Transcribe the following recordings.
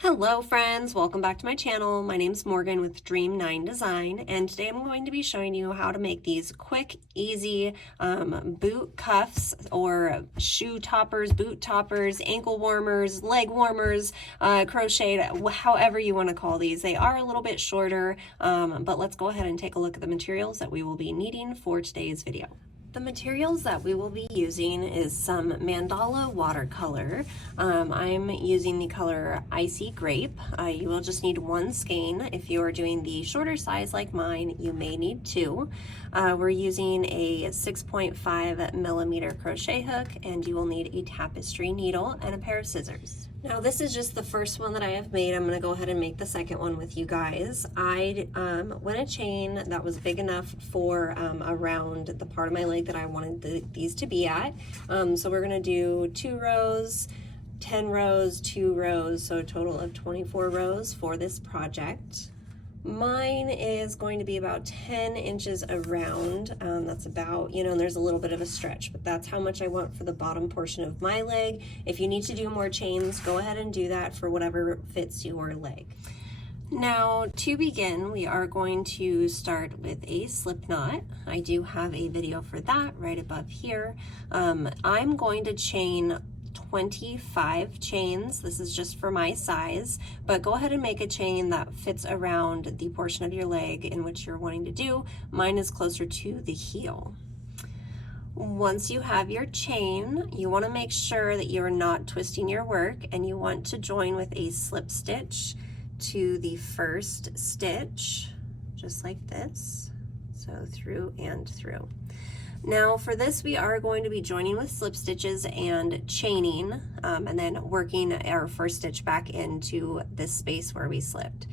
Hello friends, welcome back to my channel. My name's Morgan with Dream 9 Design, and today I'm going to be showing you how to make these quick, easy boot cuffs or shoe toppers, boot toppers, ankle warmers, leg warmers, crocheted, however you want to call these. They are a little bit shorter, but let's go ahead and take a look at the materials that we will be needing for today's video. The materials that we will be using is some mandala watercolor. I'm using the color Icy Grape. You will just need one skein. If you are doing the shorter size like mine, you may need two. We're using a 6.5 millimeter crochet hook, and you will need a tapestry needle and a pair of scissors. Now this is just the first one that I have made. I'm going to go ahead and make the second one with you guys. I went a chain that was big enough for around the part of my leg that I wanted these to be at. So we're going to do 2 rows, 10 rows, 2 rows, so a total of 24 rows for this project. Mine is going to be about 10 inches around. That's about, and there's a little bit of a stretch, but that's how much I want for the bottom portion of my leg. If you need to do more chains, go ahead and do that for whatever fits your leg. Now, to begin, we are going to start with a slip knot. I do have a video for that right above here. I'm going to chain 25 chains. This is just for my size, but go ahead and make a chain that fits around the portion of your leg in which you're wanting to do. Mine is closer to the heel. Once you have your chain, you want to make sure that you're not twisting your work, and you want to join with a slip stitch to the first stitch, just like this. So through and through. Now for this, we are going to be joining with slip stitches and chaining, and then working our first stitch back into this space where we slipped.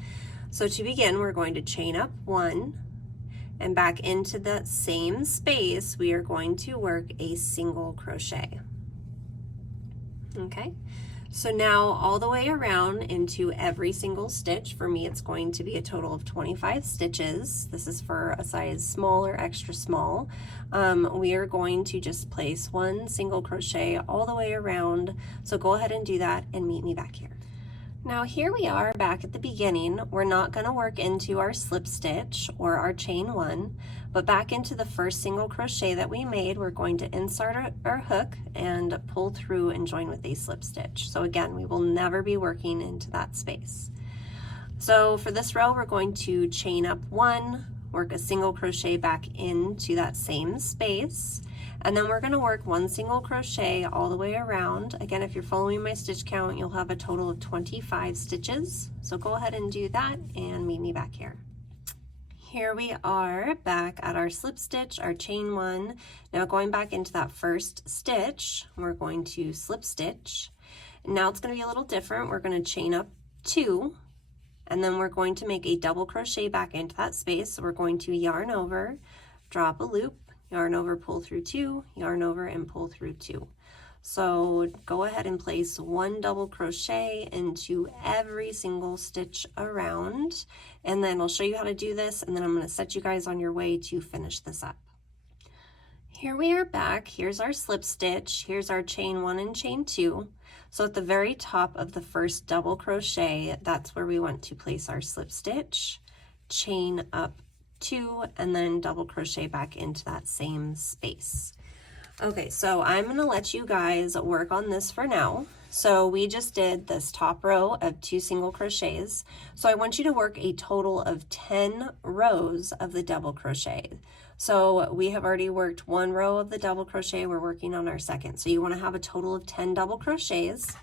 So to begin, we're going to chain up 1, and back into that same space, we are going to work a single crochet. Okay. So now all the way around into every single stitch, for me it's going to be a total of 25 stitches. This is for a size small or extra small. We are going to just place 1 single crochet all the way around. So go ahead and do that and meet me back here. Now here we are back at the beginning. We're not going to work into our slip stitch or our chain 1, but back into the first single crochet that we made, we're going to insert our hook and pull through and join with a slip stitch. So again, we will never be working into that space. So for this row, we're going to chain up 1, work a single crochet back into that same space, and then we're going to work 1 single crochet all the way around. Again, if you're following my stitch count, you'll have a total of 25 stitches. So go ahead and do that and meet me back here. Here we are back at our slip stitch, our chain 1. Now going back into that first stitch, we're going to slip stitch. Now it's going to be a little different. We're going to chain up 2, and then we're going to make a double crochet back into that space. So we're going to yarn over, drop a loop, yarn over, pull through 2, yarn over, and pull through 2. So go ahead and place 1 double crochet into every single stitch around, and then I'll show you how to do this, and then I'm going to set you guys on your way to finish this up. Here we are back. Here's our slip stitch. Here's our chain 1 and chain 2. So at the very top of the first double crochet, that's where we want to place our slip stitch, chain up 2, and then double crochet back into that same space. Okay, so I'm going to let you guys work on this for now. So we just did this top row of 2 single crochets. So I want you to work a total of 10 rows of the double crochet. So we have already worked 1 row of the double crochet. We're working on our second. So you want to have a total of 10 double crochets.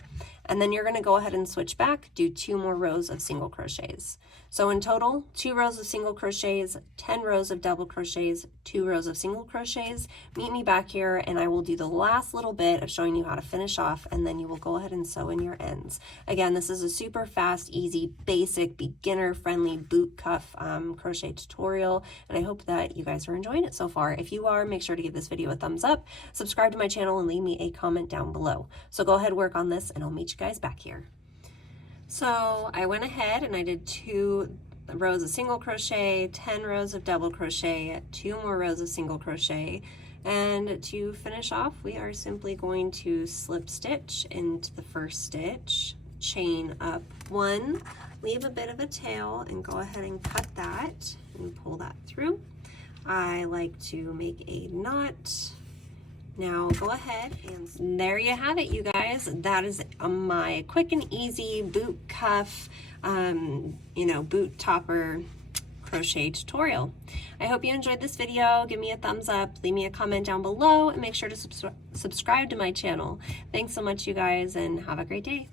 And then you're going to go ahead and switch back, do 2 more rows of single crochets. So in total, 2 rows of single crochets, 10 rows of double crochets, 2 rows of single crochets. Meet me back here, and I will do the last little bit of showing you how to finish off, and then you will go ahead and sew in your ends. Again, this is a super fast, easy, basic, beginner-friendly boot cuff crochet tutorial, and I hope that you guys are enjoying it so far. If you are, make sure to give this video a thumbs up, subscribe to my channel, and leave me a comment down below. So go ahead, work on this, and I'll meet you guys back here. So I went ahead and I did 2 rows of single crochet, 10 rows of double crochet, 2 more rows of single crochet, and to finish off we are simply going to slip stitch into the first stitch, chain up one, leave a bit of a tail, and go ahead and cut that and pull that through. I like to make a knot. Now go ahead, and there you have it, you guys. That is my quick and easy boot cuff, you know, boot topper crochet tutorial. I hope you enjoyed this video. Give me a thumbs up, leave me a comment down below, and make sure to subscribe to my channel. Thanks so much, you guys, and have a great day.